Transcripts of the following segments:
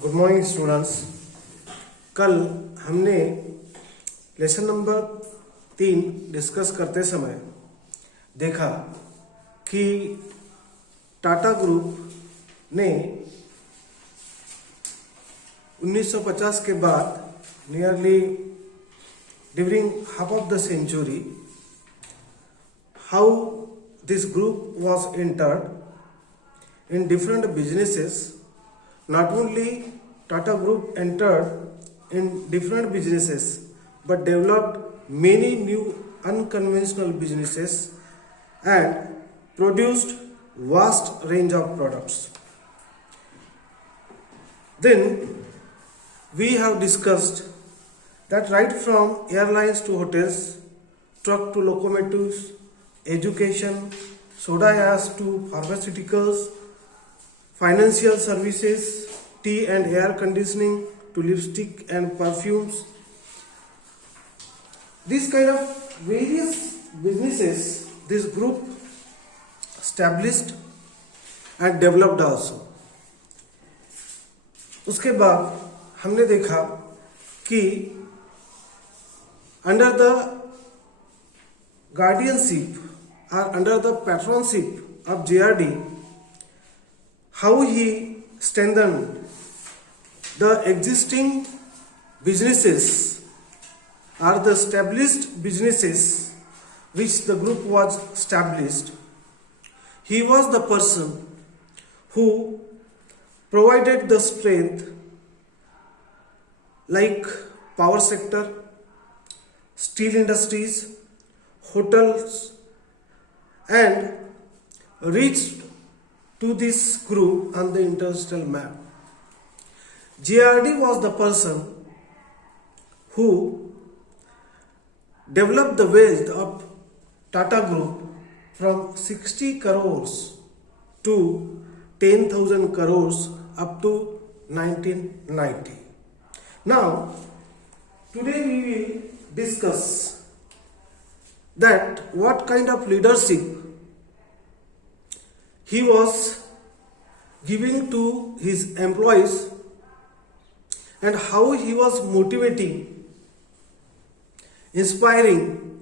Good morning students. कल हमने lesson number 3 discuss करते समय देखा कि टाटा ग्रुप ने 1950 के बाद nearly during half of the century how this group was entered in different businesses. Not only Tata Group entered in different businesses but developed many new unconventional businesses and produced vast range of products. Then we have discussed that right from airlines to hotels, truck to locomotives, education, soda ash to pharmaceuticals, financial services, tea and air conditioning to lipstick and perfumes. These kind of various businesses this group established and developed also. उसके बाद हमने देखा कि under the guardianship or under the patronship of JRD, how he strengthened the existing businesses or the established businesses which the group was established. He was the person who provided the strength like power sector, steel industries, hotels, and reached to this group on the international map. JRD was the person who developed the wealth of Tata Group from 60 crores to 10,000 crores up to 1990. Now, today we will discuss that what kind of leadership he was giving to his employees and how he was motivating, inspiring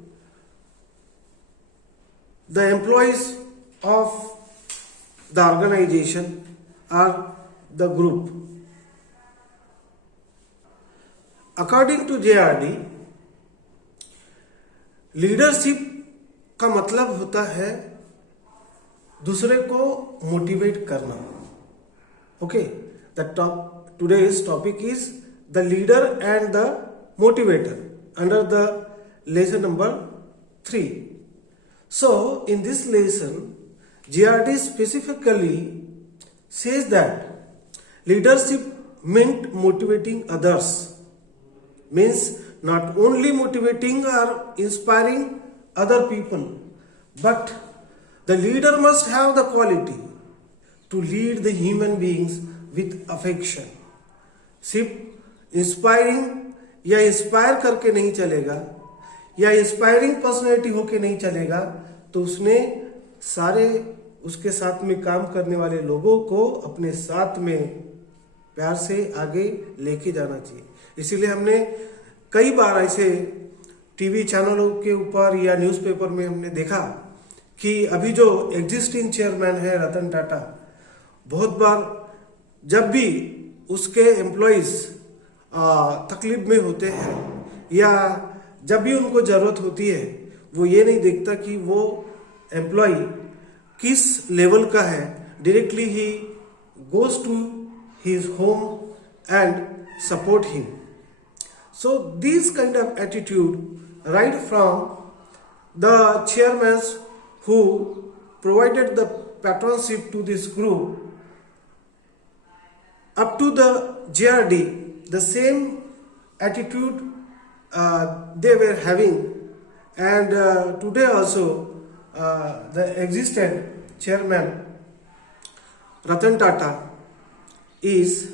the employees of the organization or the group. According to JRD, leadership का मतलब होता है दूसरे को motivate करना. Okay, the today's topic is the leader and the motivator under the lesson number 3. So in this lesson JRD specifically says that leadership meant motivating others, means not only motivating or inspiring other people, but the leader must have the quality to lead the human beings with affection. सिर्फ inspiring या inspire करके नहीं चलेगा या inspiring personality होके नहीं चलेगा, तो उसने सारे उसके साथ में काम करने वाले लोगों को अपने साथ में प्यार से आगे लेके जाना चाहिए. इसीलिए हमने कई बार ऐसे टीवी चैनलों के ऊपर या न्यूज़पेपर में हमने देखा कि अभी जो एग्जिस्टिंग चेयरमैन है रतन टाटा, बहुत बार जब भी उसके एम्प्लॉयज़ तकलीफ में होते हैं या जब भी उनको ज़रूरत होती है, वो ये नहीं देखता कि वो एम्प्लॉय किस लेवल का है. डायरेक्टली ही goes to his home and support him. So this kind of attitude right from the chairmen who provided the patronship to this group up to the JRD, the same attitude they were having, and today also the existent chairman Ratan Tata is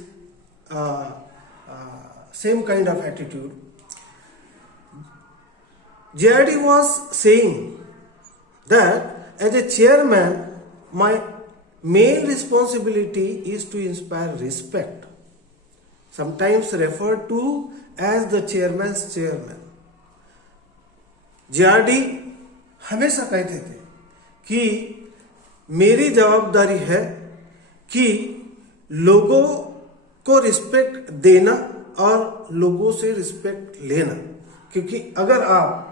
same kind of attitude. JRD was saying that as a chairman, my main responsibility is to inspire respect. sometimes referred to as the chairman's chairman. JRD हमेशा कहते थे कि मेरी जवाबदारी है कि लोगों को रिस्पेक्ट देना और लोगों से रिस्पेक्ट लेना, क्योंकि अगर आप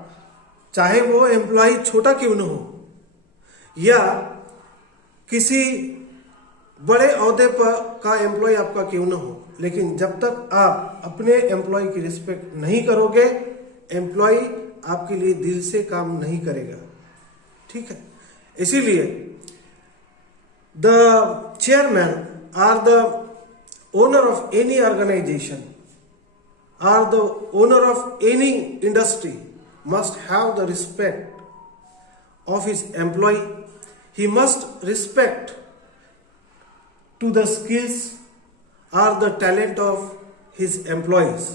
चाहे वो एम्प्लॉय छोटा क्यों न हो या किसी बड़े ओहदे पर का एम्प्लॉय आपका क्यों न हो, लेकिन जब तक आप अपने एम्प्लॉय की रिस्पेक्ट नहीं करोगे, एम्प्लॉय आपके लिए दिल से काम नहीं करेगा। ठीक है, इसीलिए the chairman are the owner of any organisation are the owner of any industry must have the respect of his employee. He must respect to the skills or the talent of his employees.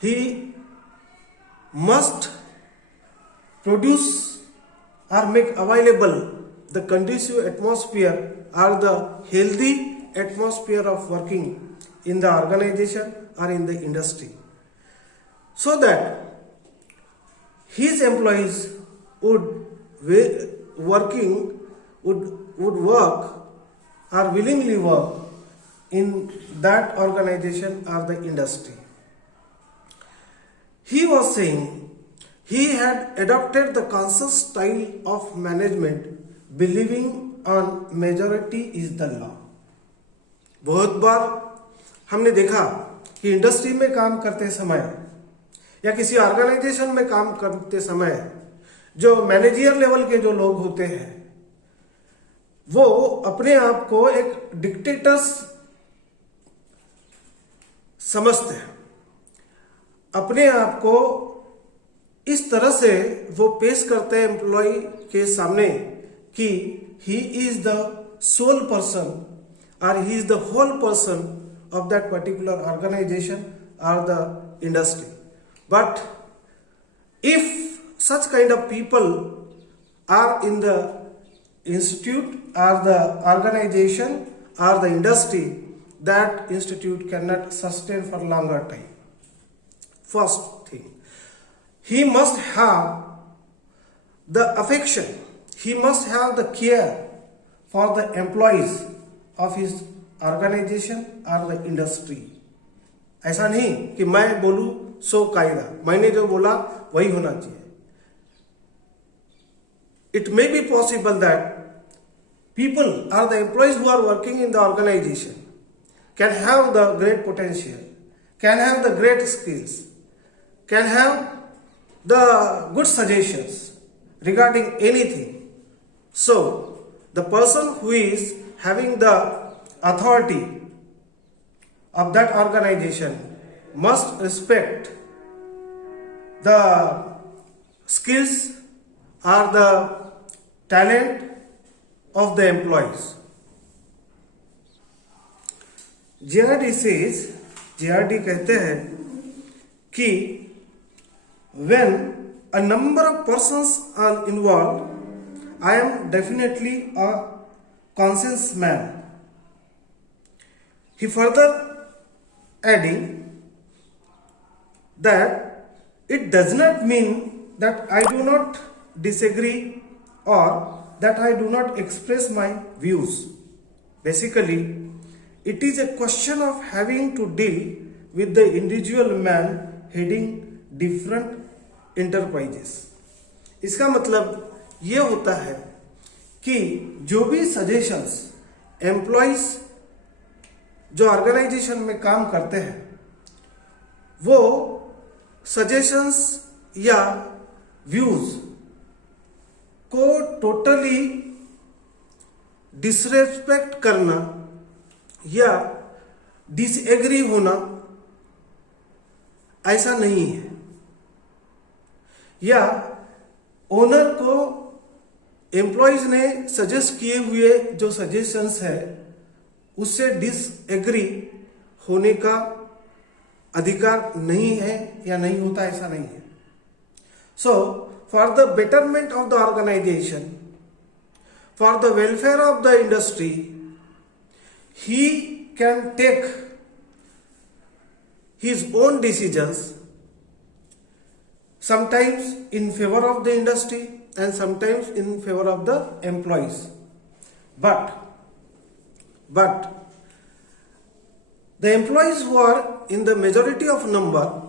He must produce or make available the conducive atmosphere or the healthy atmosphere of working in the organization or in the industry, so that his employees would work or willingly work in that organization or the industry. He was saying he had adopted the conscious style of management, believing on majority is the law. बहुत बार हमने देखा कि industry में काम करते समय या किसी ऑर्गेनाइजेशन में काम करते समय जो मैनेजर लेवल के जो लोग होते हैं वो अपने आप को एक डिक्टेटर्स समझते हैं। अपने आप को इस तरह से वो पेश करते हैं एम्प्लॉय के सामने कि he is the sole person और he is the whole person of that particular organisation और the industry. But if such kind of people are in the institute or the organization or the industry, that institute cannot sustain for longer time. First thing, he must have the affection, he must have the care for the employees of his organization or the industry. ऐसा नहीं कि मैं बोलूं सो कायदा, मैंने जो बोला वही होना चाहिए. It may be possible that people or the employees who are working in the organization can have the great potential, can have the great skills, can have the good suggestions regarding anything. So the person who is having the authority of that organization must respect the skills or the talent of the employees. JRD कहते हैं कि when a number of persons are involved, I am definitely a conscious man. He further adding that it does not mean that I do not disagree or that I do not express my views. Basically, it is a question of having to deal with the individual man heading different enterprises. इसका मतलब ये होता है कि जो भी suggestions employees जो organisation में काम करते हैं वो सजेशंस या व्यूज को टोटली डिसरेस्पेक्ट करना या डिसएग्री होना ऐसा नहीं है, या ओनर को एम्प्लॉयज ने सजेस्ट किए हुए जो सजेशंस है उससे डिसएग्री होने का अधिकार नहीं है या नहीं होता, ऐसा नहीं है. So for the betterment of the organisation, for the welfare of the industry, he can take his own decisions, sometimes in favor of the industry and sometimes in favor of the employees. But the employees who are in the majority of number,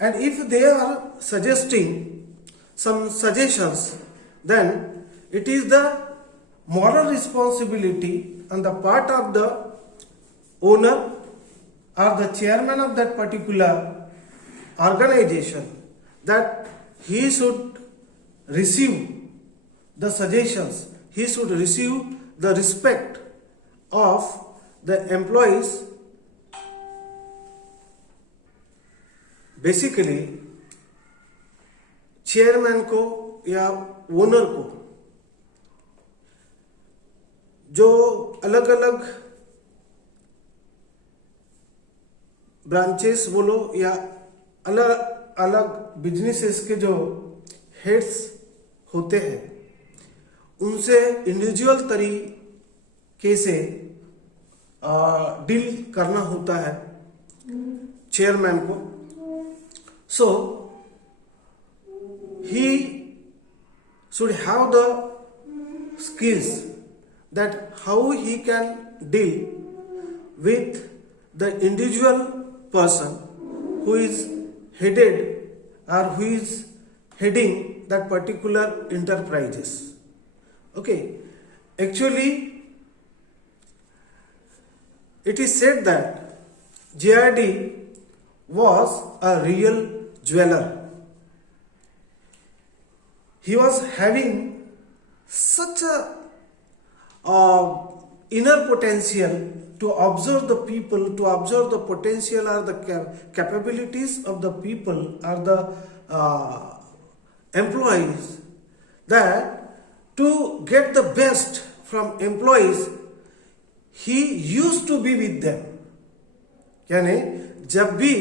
and if they are suggesting some suggestions, then it is the moral responsibility on the part of the owner or the chairman of that particular organization that he should receive the suggestions, he should receive the respect of the employees. Basically chairman को या owner को जो अलग अलग branches बोलो या अलग अलग बिजनेसेस के जो हेड्स होते हैं उनसे इंडिविजुअल तरीके से डील करना होता है चेयरमैन को. So he should have the skills that how he can deal with the individual person who is headed or who is heading that particular enterprises. Okay, actually it is said that JRD was a real jeweler. He was having such a inner potential to observe the people, to observe the potential or the capabilities of the people or the employees, that to get the best from employees he used to be with them. यानी जब भी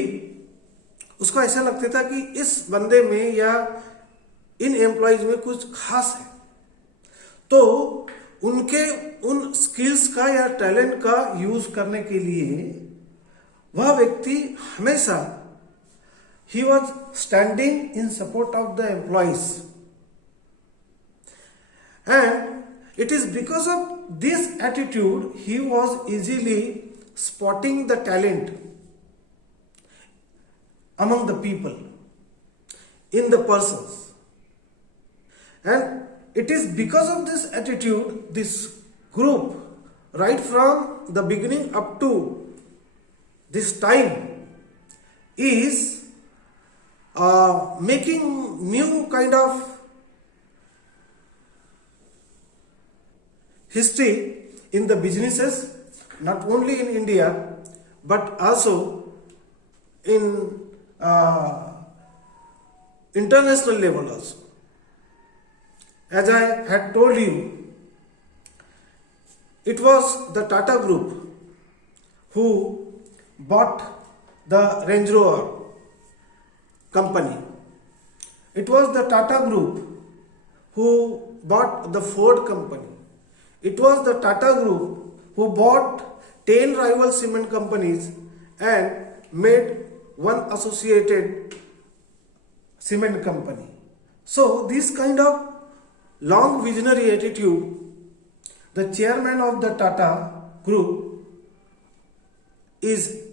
उसको ऐसा लगता था कि इस बंदे में या इन एम्प्लॉयज में कुछ खास है, तो उनके उन स्किल्स का या टैलेंट का यूज करने के लिए वह व्यक्ति हमेशा he was standing in support of the employees. And it is because of this attitude he was easily spotting the talent among the people, in the persons. And it is because of this attitude, this group, right from the beginning up to this time, is making new kind of history in the businesses, not only in India but also in international level also. As I had told you, it was the Tata Group who bought the Range Rover company. It was the Tata Group who bought the Ford company. It was the Tata Group who bought 10 rival cement companies and made one associated cement company. So this kind of long visionary attitude the chairman of the Tata Group is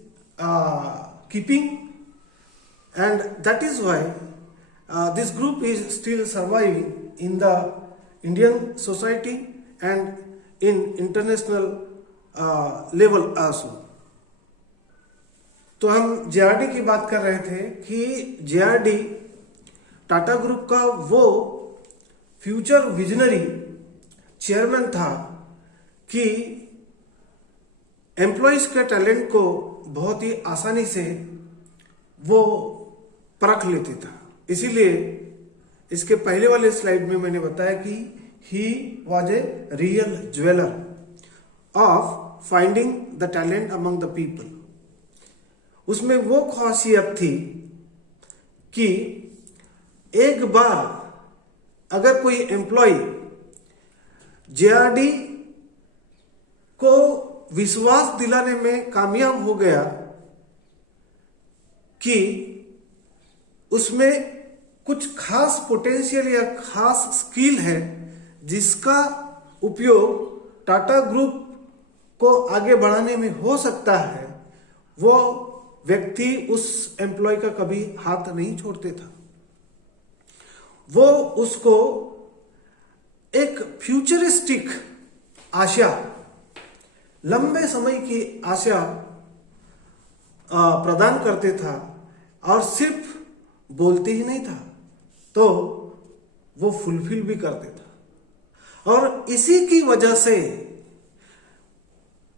keeping, and that is why this group is still surviving in the Indian society and in international level आसो. तो हम JRD की बात कर रहे थे कि JRD Tata group का वो फ्यूचर विजनरी चेयरमैन था कि एम्प्लॉयज के टैलेंट को बहुत ही आसानी से वो परख लेते था. इसीलिए इसके पहले वाले स्लाइड में मैंने बताया कि he was a real jeweller of finding the talent among the people. उसमें वो खासियत थी कि एक बार अगर कोई एम्प्लॉय जेआरडी को विश्वास दिलाने में कामयाब हो गया कि उसमें कुछ खास पोटेंशियल या खास स्किल है जिसका उपयोग टाटा ग्रुप को आगे बढ़ाने में हो सकता है, वो व्यक्ति उस एम्प्लॉय का कभी हाथ नहीं छोड़ते था। वो उसको एक फ्यूचरिस्टिक आशा, लंबे समय की आशा प्रदान करते था और सिर्फ बोलते ही नहीं था, तो वो फुलफिल भी करते था। और इसी की वजह से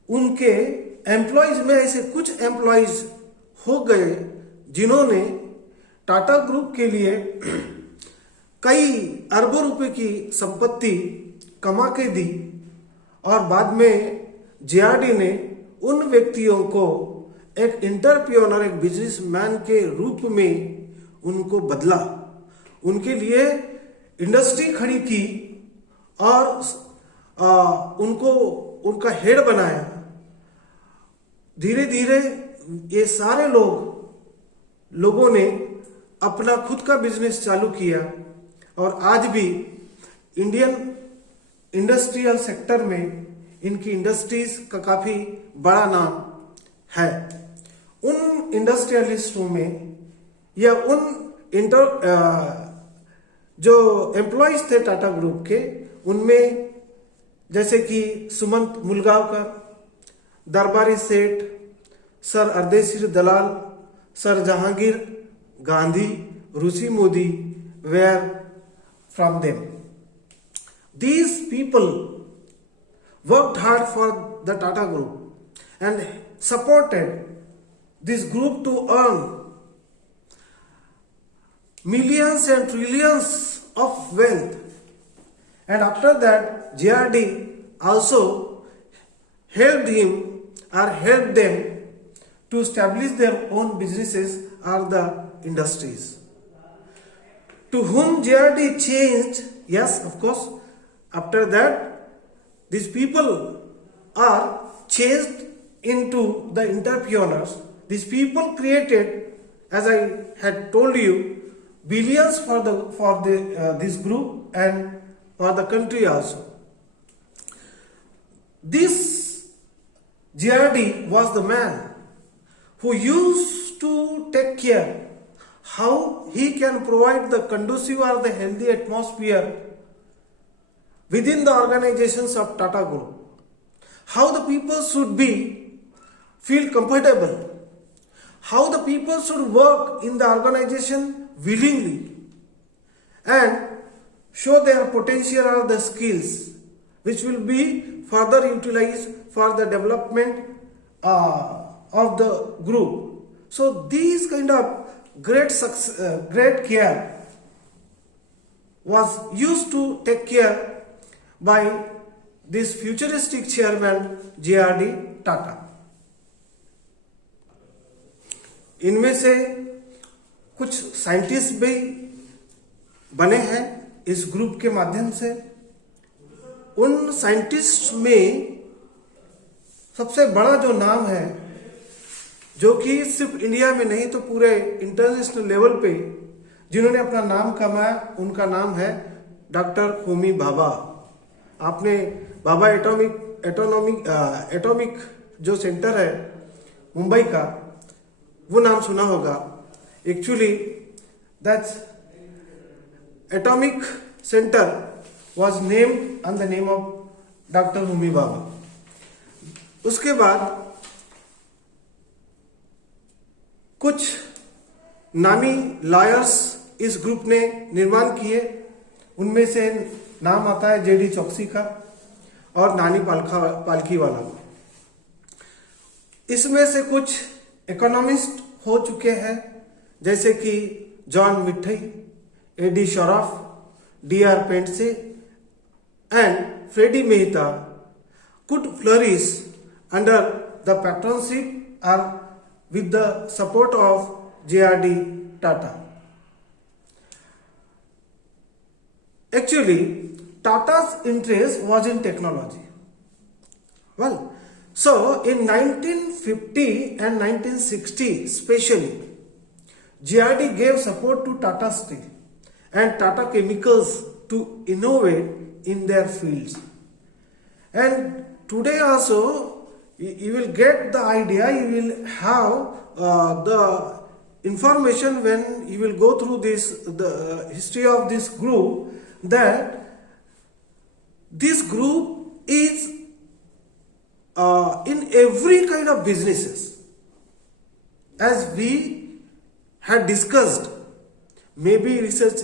उनके एम्प्लॉयज में ऐसे कुछ एम्प्लॉयज हो गए जिन्होंने टाटा ग्रुप के लिए कई अरबों रुपए की संपत्ति कमा के दी, और बाद में जेआरडी ने उन व्यक्तियों को एक एंटरप्रेन्योर, एक बिजनेसमैन के रूप में उनको बदला, उनके लिए इंडस्ट्री खड़ी की और उनको उनका हेड बनाया। धीरे धीरे ये सारे लोगों ने अपना खुद का बिजनेस चालू किया और आज भी इंडियन इंडस्ट्रियल सेक्टर में इनकी इंडस्ट्रीज का काफी बड़ा नाम है। उन इंडस्ट्रियलिस्टों में या उन जो एम्प्लॉयज थे टाटा ग्रुप के, उनमें जैसे कि सुमंत मुलगावकर, दरबारी सेठ, sir Ardeshir Dalal, sir Jahangir Gandhi, Rishi Modi were from them. These people worked hard for the Tata Group and supported this group to earn millions and trillions of wealth. And after that, JRD also helped him or helped them to establish their own businesses or the industries. To whom JRD changed, yes, of course, after that, these people are changed into the entrepreneurs. These people created, as I had told you, billions for this group and for the country also. This JRD was the man who used to take care how he can provide the conducive or the healthy atmosphere within the organizations of Tata Group. How the people should feel comfortable. How the people should work in the organization willingly and show their potential or the skills which will be further utilized for the development of the group. So these kind of great care was used to take care by this futuristic chairman JRD Tata. इनमें से कुछ scientist भी बने हैं इस group के माध्यम से। उन साइंटिस्ट में सबसे बड़ा जो नाम है, जो कि सिर्फ इंडिया में नहीं तो पूरे इंटरनेशनल लेवल पे जिन्होंने अपना नाम कमाया, उनका नाम है डॉक्टर होमी भाभा। आपने भाभा एटॉमिक जो सेंटर है मुंबई का, वो नाम सुना होगा। Actually that's atomic centre was named on the name of doctor Homi Bhabha. उसके बाद कुछ नामी लॉयर्स इस ग्रुप ने निर्माण किए। उनमें से नाम आता है जेडी चौकसी का और नानी पालखीवाला का। इसमें से कुछ इकोनॉमिस्ट हो चुके हैं, जैसे कि John Mathai, A D Shroff, D R. Pendse and Freddie Mehta could flourish under the patronship or with the support of JRD Tata. Actually, Tata's interest was in technology. Well, so in 1950 and 1960 especially, GRD gave support to Tata Steel and Tata Chemicals to innovate in their fields. And today also you will get the idea, you will have the information when you will go through the history of this group, that this group is in every kind of businesses. As we had discussed, maybe research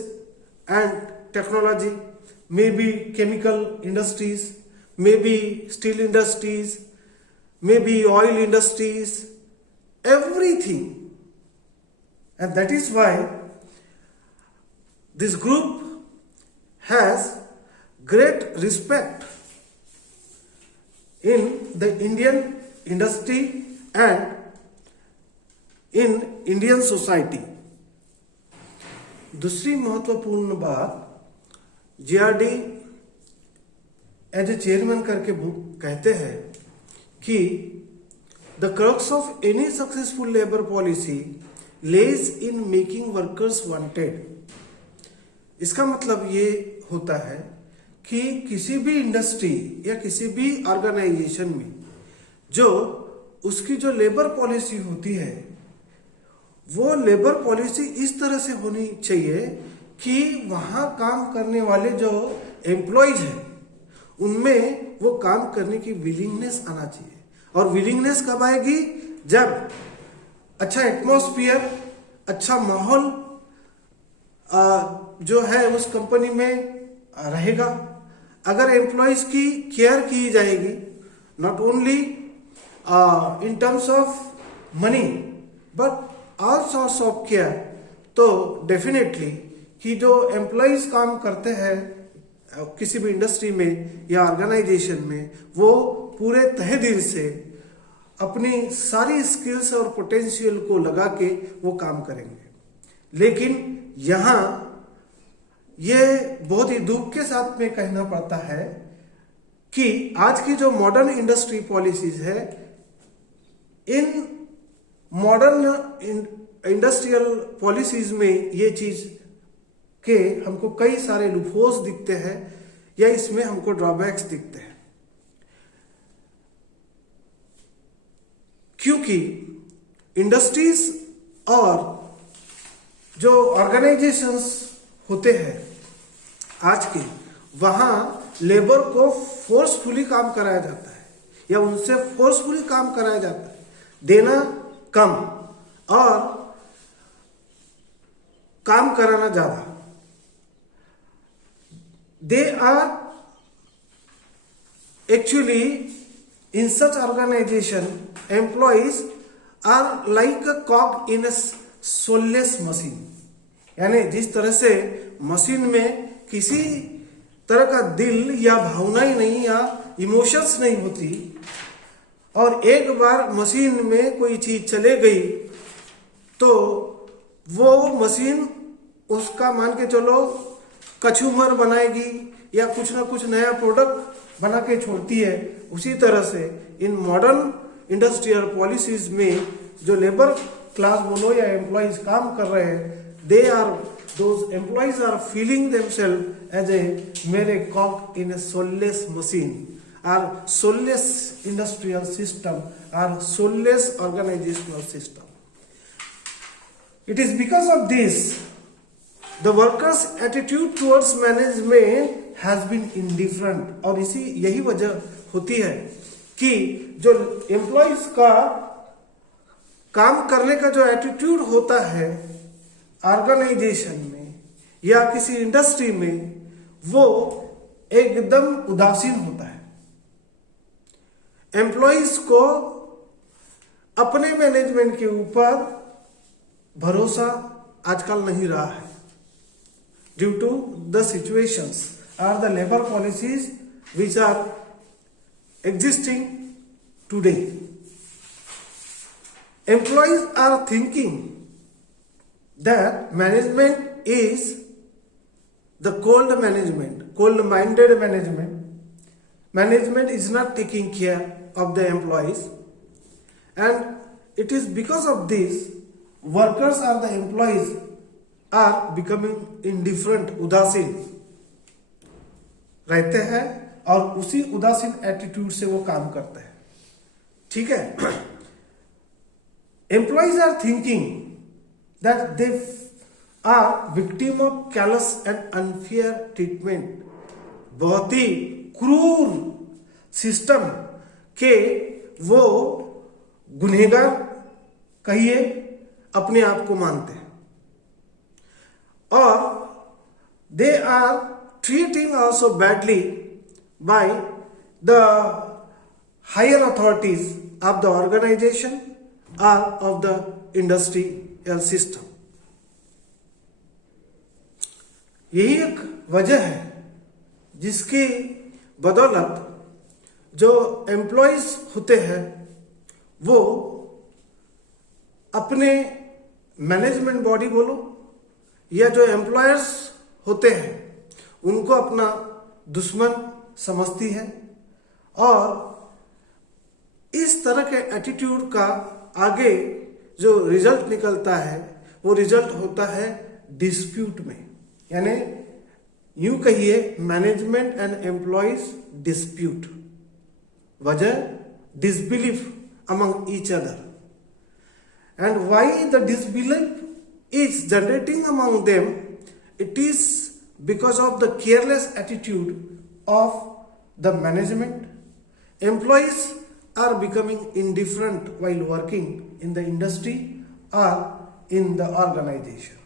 and technology, maybe chemical industries, maybe steel industries, maybe oil industries, everything. And that is why this group has great respect in the Indian industry and in Indian society. दूसरी महत्वपूर्ण बात, GRD as a chairman करके book कहते हैं कि the crux of any successful labour policy lies in making workers wanted. इसका मतलब ये होता है कि किसी भी इंडस्ट्री या किसी भी ऑर्गेनाइजेशन में जो उसकी जो लेबर पॉलिसी होती है, वो लेबर पॉलिसी इस तरह से होनी चाहिए कि वहां काम करने वाले जो एम्प्लॉयज हैं उनमें वो काम करने की विलिंगनेस आना चाहिए। और विलिंगनेस कब आएगी? जब अच्छा एटमॉस्फियर, अच्छा माहौल जो है उस कंपनी में रहेगा। अगर एम्प्लॉयज की केयर की जाएगी, not only in terms of money but all sorts of care, तो डेफिनेटली कि जो एम्प्लॉयज काम करते हैं किसी भी इंडस्ट्री में या ऑर्गेनाइजेशन में, वो पूरे तहे दिल से अपनी सारी स्किल्स और पोटेंशियल को लगा के वो काम करेंगे। लेकिन यहाँ ये बहुत ही दुख के साथ में कहना पड़ता है कि आज की जो मॉडर्न इंडस्ट्री पॉलिसीज है, इन मॉडर्न इंडस्ट्रियल पॉलिसीज में ये चीज के हमको कई सारे लूपहोल्स दिखते हैं या इसमें हमको ड्रॉबैक्स दिखते हैं, क्योंकि इंडस्ट्रीज और जो ऑर्गेनाइजेशंस होते हैं आज के, वहां लेबर को फोर्सफुली काम कराया जाता है या उनसे फोर्सफुली काम कराया जाता है, देना कम और काम कराना ज्यादा। They are actually in such organization, employees are like a cog in a soulless machine। यानी जिस तरह से मशीन में किसी तरह का दिल या भावनाएं नहीं या इमोशंस नहीं होती, और एक बार मशीन में कोई चीज चले गई तो वो मशीन उसका मान के चलो कचूमर बनाएगी या कुछ ना कुछ नया प्रोडक्ट बना के छोड़ती है। उसी तरह से इन मॉडर्न इंडस्ट्रियल पॉलिसीज में जो लेबर क्लास बोलो या एम्प्लॉयज काम कर रहे हैं, they are those employees are feeling themselves as a mere cog in a soulless machine or soulless industrial system or soulless organisational system. It is because of this the workers attitude towards management has been indifferent। और इसी यही वजह होती है कि जो employees का काम करने का जो एटीट्यूड होता है ऑर्गेनाइजेशन में या किसी इंडस्ट्री में, वो एकदम उदासीन होता है। एम्प्लॉयज को अपने मैनेजमेंट के ऊपर भरोसा आजकल नहीं रहा है, due to the situations or the labor policies which are existing today. Employees are thinking that management is the cold-minded management. Management is not taking care of the employees, and it is because of this workers और the employees are becoming indifferent, उदासीन रहते हैं और उसी उदासीन attitude से वो काम करते हैं। ठीक है। Employees are thinking that they are victim of callous and unfair treatment. बहुत ही क्रूर सिस्टम के वो गुनहगार कहिए अपने आप को मानते हैं, और they are treating also badly by the higher authorities of the organisation और ऑफ द इंडस्ट्रियल सिस्टम। यही एक वजह है जिसकी बदौलत जो एम्प्लॉयज होते हैं वो अपने मैनेजमेंट बॉडी बोलो या जो एम्प्लॉयर्स होते हैं उनको अपना दुश्मन समझती है, और इस तरह के एटीट्यूड का आगे जो रिजल्ट निकलता है वो रिजल्ट होता है डिस्प्यूट में, यानी यूं कहिए मैनेजमेंट एंड एम्प्लॉयज डिस्प्यूट। वजह disbelief among each other, and why the disbelief is generating among them, it is because of the careless attitude of the management. Employees are becoming indifferent while working in the industry or in the organization.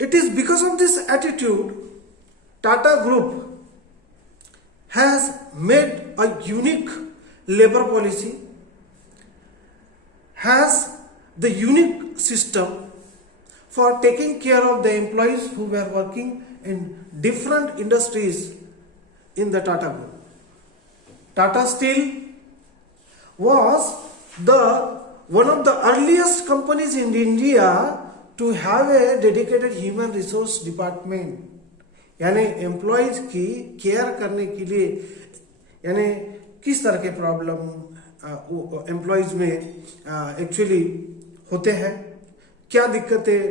It is because of this attitude Tata Group has made a unique labor policy, has the unique system for taking care of the employees who were working in different industries in the Tata Group. Tata Steel was one of the earliest companies in India to have a dedicated human resource department, यानी employees की care करने के लिए, यानी किस तरह के problem employees में एक्चुअली होते हैं, क्या दिक्कतें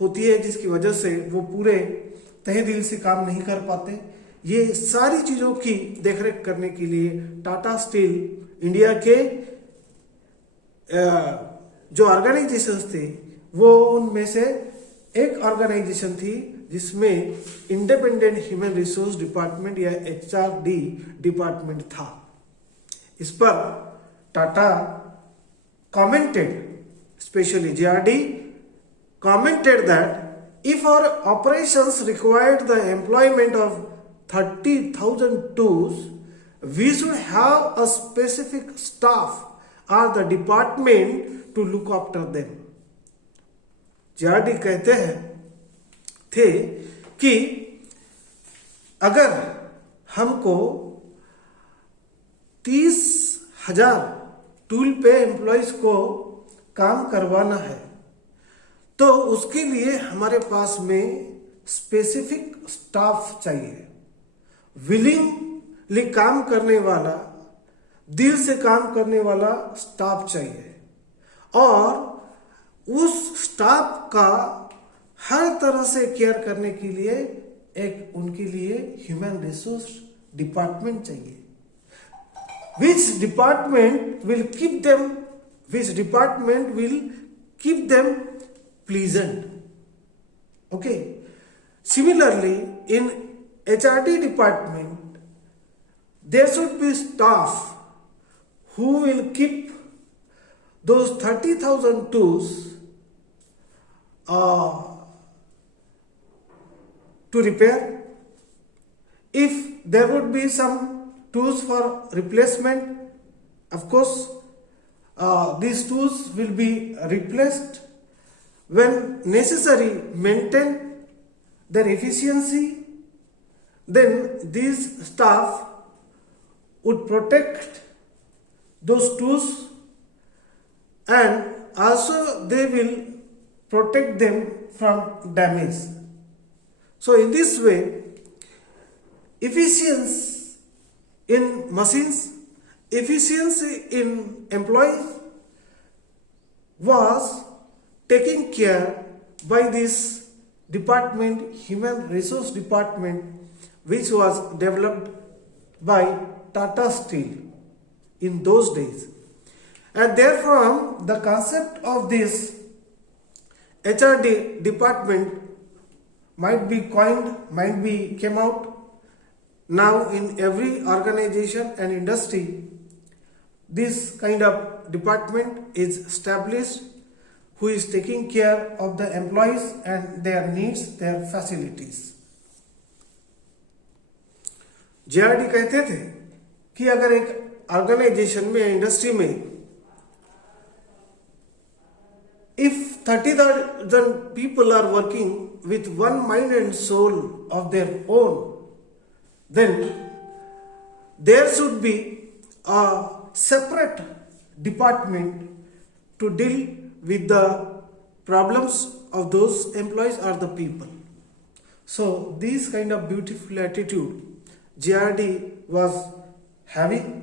होती है जिसकी वजह से वो पूरे तहे दिल से काम नहीं कर पाते, ये सारी चीजों की देखरेख करने के लिए टाटा स्टील इंडिया के जो ऑर्गेनाइजेशंस थे वो उनमें से एक ऑर्गेनाइजेशन थी जिसमें इंडिपेंडेंट ह्यूमन रिसोर्स डिपार्टमेंट या HRD डिपार्टमेंट था। इस पर Tata commented, specially JRD commented that if our operations required the employment of 30,000 tools, we should have a specific staff or the department to look after them. JRD कहते हैं थे कि अगर हमको 30,000 टूल पे एम्प्लॉयज को काम करवाना है तो उसके लिए हमारे पास में स्पेसिफिक स्टाफ चाहिए, विलिंगली काम करने वाला, दिल से काम करने वाला स्टाफ चाहिए, और उस स्टाफ का हर तरह से केयर करने के लिए एक उनके लिए ह्यूमन रिसोर्स डिपार्टमेंट चाहिए, which department will keep them pleasant. Okay. Similarly, in HRD department, there should be staff who will keep those 30,000 tools to repair. If there would be some tools for replacement, of course, these tools will be replaced. When necessary, maintain their efficiency. Then these staff would protect those tools, and also they will protect them from damage. So in this way, efficiency in machines, efficiency in employees, was taken care by this department, human resource department, which was developed by Tata Steel in those days. And therefrom the concept of this HRD department might be coined, might be came out. Now in every organization and industry, this kind of department is established who is taking care of the employees and their needs, their facilities. JRD कहते थे कि अगर एक organisation में, industry में if 30,000 people are working with one mind and soul of their own, then there should be a separate department to deal with the problems of those employees or the people. So this kind of beautiful attitude JRD was having,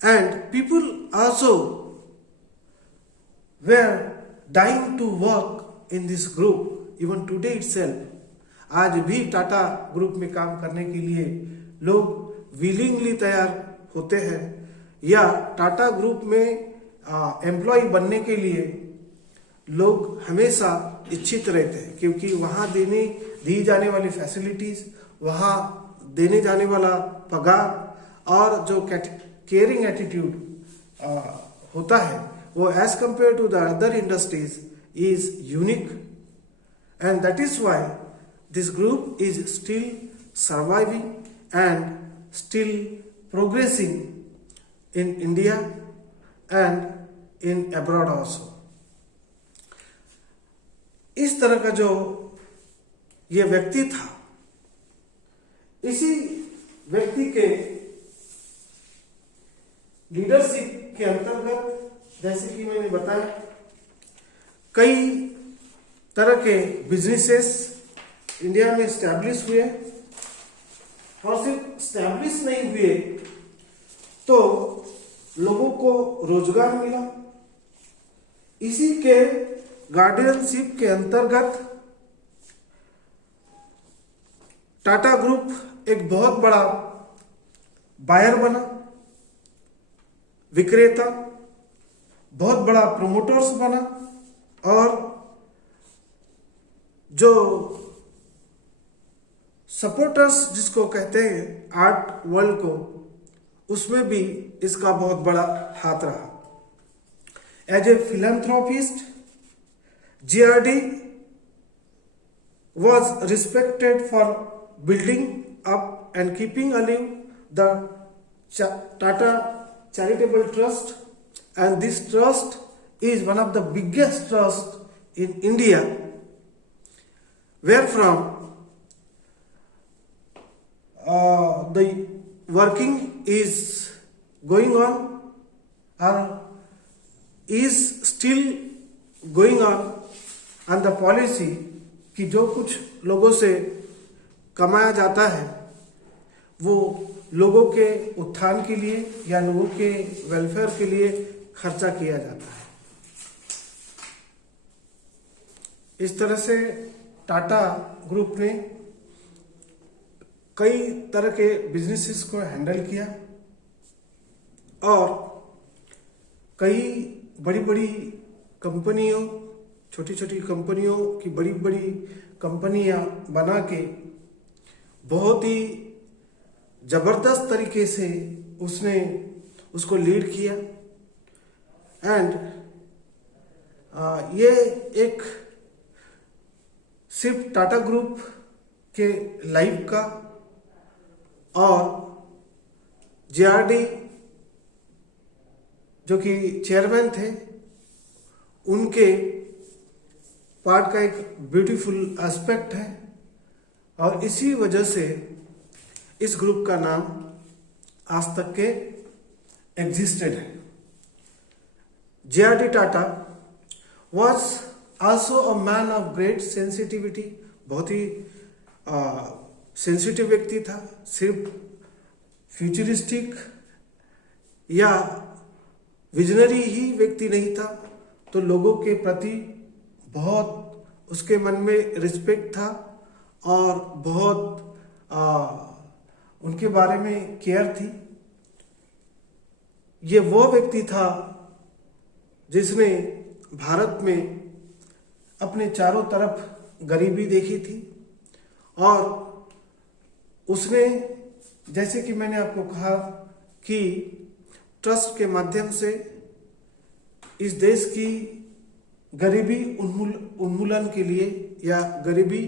and people also were dying to work in this group even today itself. आज भी Tata group में काम करने के लिए लोग willingly तैयार होते हैं, या टाटा ग्रुप में एम्प्लॉय बनने के लिए लोग हमेशा इच्छित रहते हैं, क्योंकि वहाँ दी जाने वाली फैसिलिटीज, वहाँ देने जाने वाला पगार और जो केयरिंग एटीट्यूड होता है वो as compare to the other industries is unique, and that is why this group is still surviving and still progressing in India and in abroad also. इस तरह का जो ये व्यक्ति था, इसी व्यक्ति के लीडरशिप के अंतर्गत, जैसे कि मैंने बताया, कई तरह के बिजनेसेस इंडिया में स्टैब्लिश हुए, और सिर्फ स्टैब्लिश नहीं हुए तो लोगों को रोजगार मिला। इसी के गार्डियनशिप के अंतर्गत टाटा ग्रुप एक बहुत बड़ा बायर बना, विक्रेता, बहुत बड़ा प्रोमोटर्स बना, और जो सपोर्टर्स जिसको कहते हैं आर्ट वर्ल्ड को, उसमें भी इसका बहुत बड़ा हाथ रहा। As a philanthropist, JRD was respected for building up and keeping alive the Tata Charitable Trust, and this trust is one of the biggest trusts in India, where from the working is going on or is still going on, and the policy कि जो कुछ लोगों से कमाया जाता है वो लोगों के उत्थान के लिए या लोगों के वेलफेयर के लिए खर्चा किया जाता है। इस तरह से टाटा ग्रुप ने कई तरह के बिजनेसेस को हैंडल किया, और कई बड़ी बड़ी कंपनियों, छोटी छोटी कंपनियों की बड़ी बड़ी कंपनियां बना के बहुत ही जबरदस्त तरीके से उसने उसको लीड किया। एंड ये एक सिर्फ टाटा ग्रुप के लाइफ का और JRD जो कि चेयरमैन थे उनके पार्ट का एक ब्यूटीफुल एस्पेक्ट है, और इसी वजह से इस ग्रुप का नाम आज तक के एग्जिस्टेड है। JRD Tata was also a man of great sensitivity, बहुत ही सेंसिटिव व्यक्ति था, सिर्फ फ्यूचरिस्टिक या विजनरी ही व्यक्ति नहीं था, तो लोगों के प्रति बहुत उसके मन में रिस्पेक्ट था और बहुत उनके बारे में केयर थी। ये वो व्यक्ति था जिसने भारत में अपने चारों तरफ गरीबी देखी थी और उसने, जैसे कि मैंने आपको कहा कि ट्रस्ट के माध्यम से इस देश की गरीबी उन्मूलन के लिए या गरीबी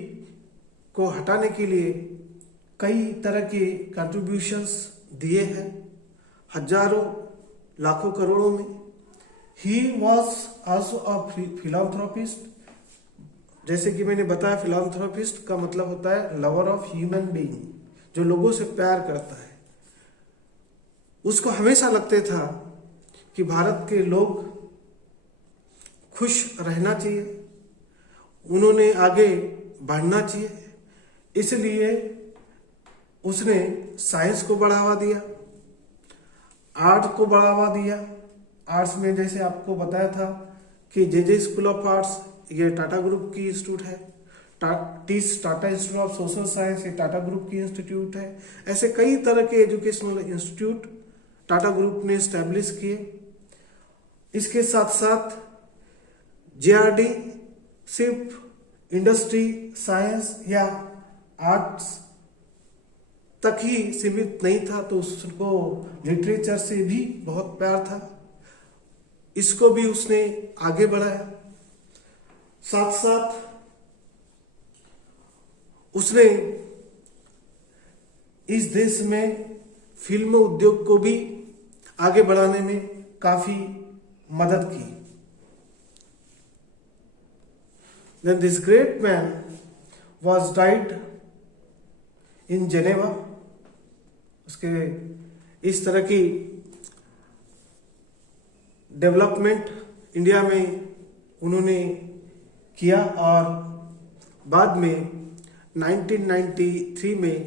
को हटाने के लिए कई तरह के कंट्रीब्यूशंस दिए हैं, हजारों लाखों करोड़ों में। He was also a philanthropist. जैसे कि मैंने बताया, फिलांथ्रोपिस्ट का मतलब होता है लवर ऑफ ह्यूमन बीइंग, जो लोगों से प्यार करता है। उसको हमेशा लगते था कि भारत के लोग खुश रहना चाहिए, उन्होंने आगे बढ़ना चाहिए, इसलिए उसने साइंस को बढ़ावा दिया, आर्ट को बढ़ावा दिया। आर्ट्स में जैसे आपको बताया था कि जे स्कूल ऑफ आर्ट्स ये टाटा ग्रुप की इंस्टीट्यूट है, Tata institute of social science ये टाटा ग्रुप की इंस्टीट्यूट है। ऐसे कई तरह के एजुकेशनल इंस्टीट्यूट टाटा ग्रुप ने स्टैब्लिश किए। इसके साथ साथ जेआरडी सिर्फ इंडस्ट्री, साइंस या आर्ट्स तक ही सीमित नहीं था, तो उसको लिटरेचर से भी बहुत प्यार था, इसको भी उसने आगे बढ़ाया। साथ साथ उसने इस देश में फिल्म उद्योग को भी आगे बढ़ाने में काफी मदद की। Then this great man was died in Geneva। उसके इस तरह की डेवलपमेंट इंडिया में उन्होंने किया और बाद में 1993 में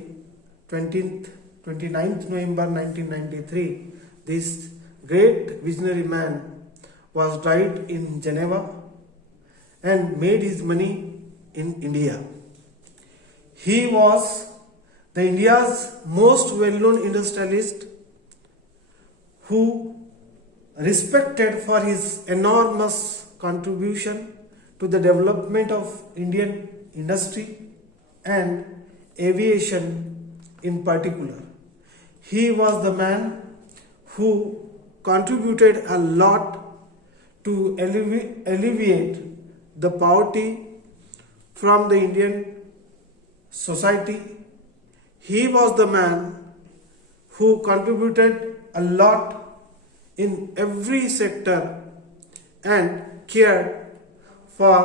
29 नवंबर 1993 this great visionary man was died in Geneva and made his money in India. He was the India's most well-known industrialist who respected for his enormous contribution to the development of Indian industry and aviation in particular. He was the man who contributed a lot to alleviate the poverty from the Indian society. He was the man who contributed a lot in every sector and cared for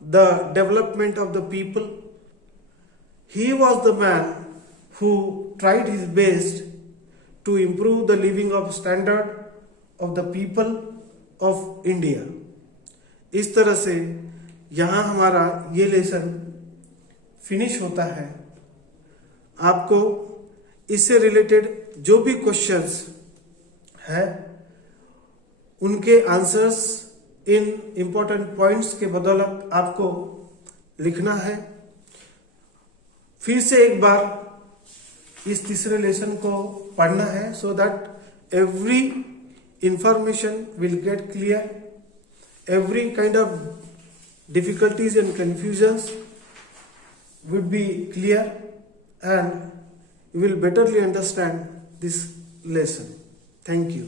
the development of the people. He was the man who tried his best to improve the living of standard of the people of India. इस तरह से यहाँ हमारा ये lesson finish होता है। आपको इससे रिलेटेड जो भी क्वेश्चंस है उनके आंसर्स इन इम्पोर्टेंट पॉइंट्स के बदौलत आपको लिखना है। फिर से एक बार इस तीसरे लेसन को पढ़ना है so that every information will get clear, every kind of difficulties and confusions would be clear and you will betterly understand this lesson. Thank you.